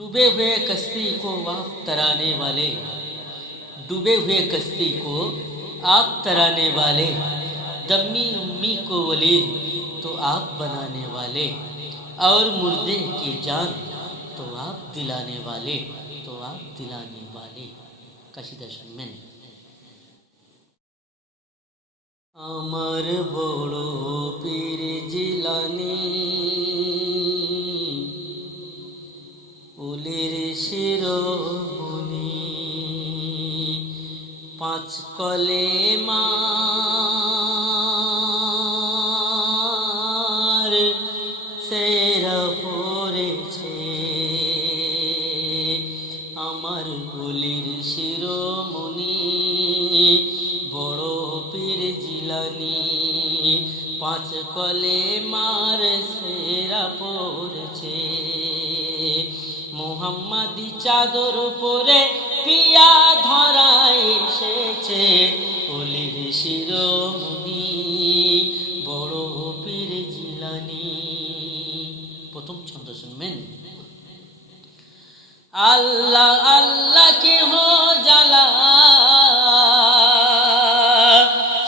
डूबे हुए कश्ती को आप तराने वाले, डूबे हुए कश्ती को आप तराने वाले, दम्मी उम्मी को वलीद तो आप बनाने वाले, और मुर्दे की जान तो आप दिलाने वाले, तो आप दिलाने वाले। কাশিদা শুনবেন। আমার বড় পীর জিলানী, উলের শিরোমণি, পাঁচ কলেমার সেরা পড়েছে, আমার উলের শিরোমণি বড় পীর জিলানী, পাঁচ কলেমার সেরা পড়েছে। মুহাম্মাদি চাদর পরে পিয়া ধরায় এসেছে, ওলির শিরোমণি বড় পীর জিলানী। প্রথম ছন্দ শুনবেন। আল্লাহ আল্লাহ কে হো জালা,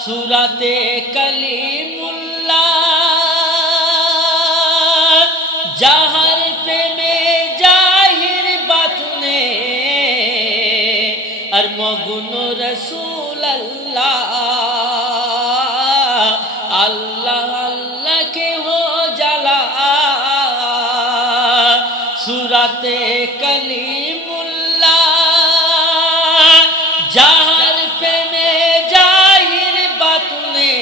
সুরাতে কালিমুল্লাহ, যাহার প্রেমে জাহির বাতুনে আর মগুন রসুল আল্লাহ। আল্লাহ আল্লাহ কে হো জালা, সুরাতে কালিমুল্লাহ, যাহার প্রেমে জাহির বাতুনে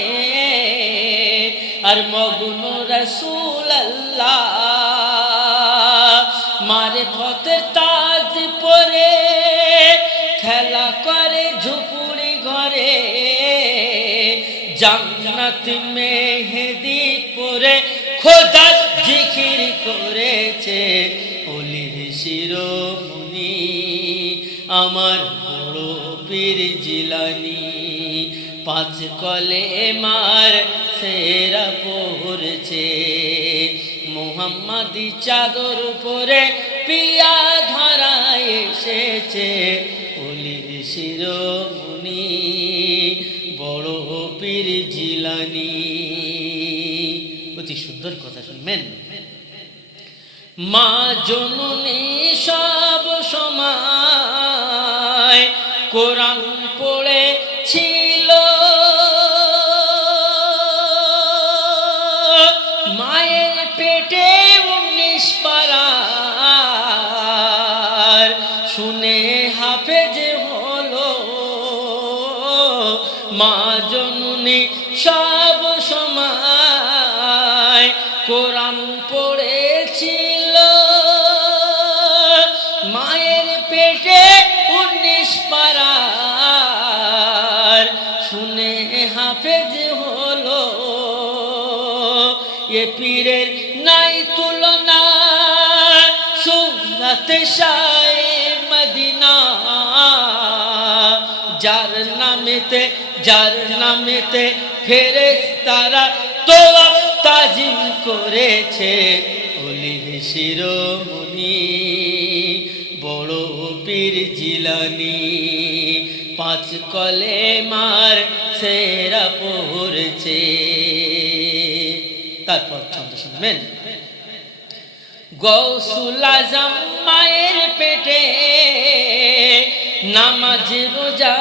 আর মগুন রসুল আল্লাহ। মারে পথের তাজ পরে খেলা করে ঝুপুড়ি ঘরে, জান্নাত মেহেদি পরে খোদা জিকির করেছে, ওলির শিরোমণি আমার বড় পীর জিলানী, পাঁচ কলেমার সেরা পড়েছে। মুহাম্মাদি চাদর পরে পিয়া ধরায় এসেছে, ওলির শিরোমণি বড় পীর জিলানী। অতি সুন্দর কথা শুনবেন। মা জননী সব সময় কোরআন পড়েছিল, মায়ের পেটে 19 পারার শুনে হাফেজ হলো। মা জননী সব সময় কোরআন পড়েছিল, মায়ের পেটে 19 পারার শুনে হাফেজ হলো। এ পীরের নাই তুলনা, সুন্নাত শায়ে মদিনা, যার নামেতে ফেরেশতারা তোয়াফ তাজিম করেছে, ওলির শিরোমণি বড় পীর জিলানী, পাঁচ কলেমার সেরা পড়েছে। তারপর ছন্দ শুনবেন। গৌসুল আজম মায়ের পেটে নামাজ রোজা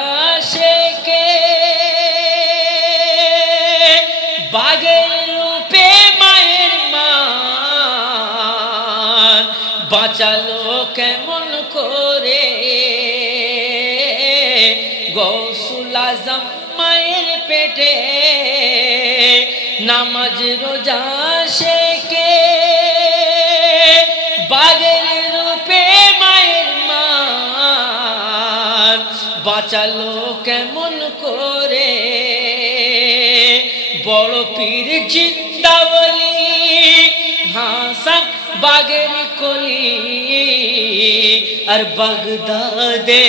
শেখে, বাঘের রূপে মায়ের মান বাঁচালো কেমন করে। গৌসুল আজম মায়ের পেটে নামাজ রোজা শেখে, বাঘের রূপে মায়ের মান বাঁচালো কেমন করে। বড় পীর জিন্দা ওলি হাসান বাঘের কলি, আর বাগদাদে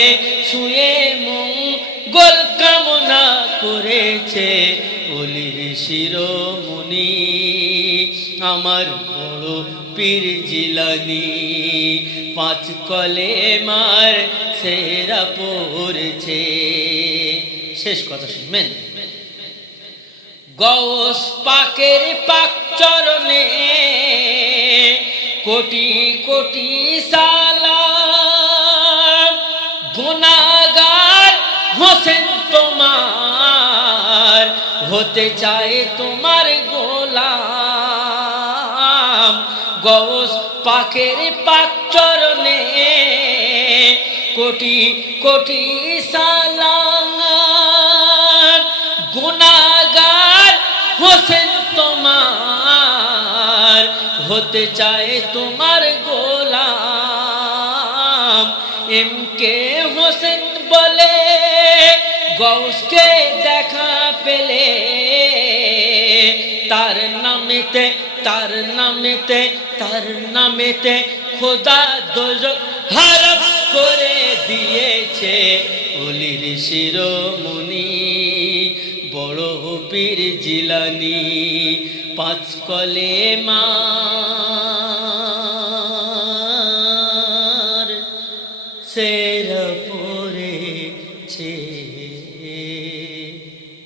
শুয়ে মঙ্গল কামনা করেছে, ওলির শিরোমণি আমার বড় পীর জিলানি পাঁচ কলেমার সেরা পড়ছে। শেষ কথা শুনবেন। গৌস পাকের পাক চরণে কোটি কোটি সালাম, গুনাহগার হোসেন তোমার হতে চায় তোমার গোলাম। গৌস পাকের পাক চরণে কোটি কোটি সালাম, গুনাহগার হোসেন তোমার হতে চায় তোমার গোলাম। এম কে হোসেন বলে গৌসকে দেখা পেলে, তার নামেতে তার নামেতে তার নামেতে খোদা দোজখ হারাম করে দিয়েছে। অলির শিরোমণি বড় পীর জিলানি পাঁচ কলেমার সেরা পড়েছে।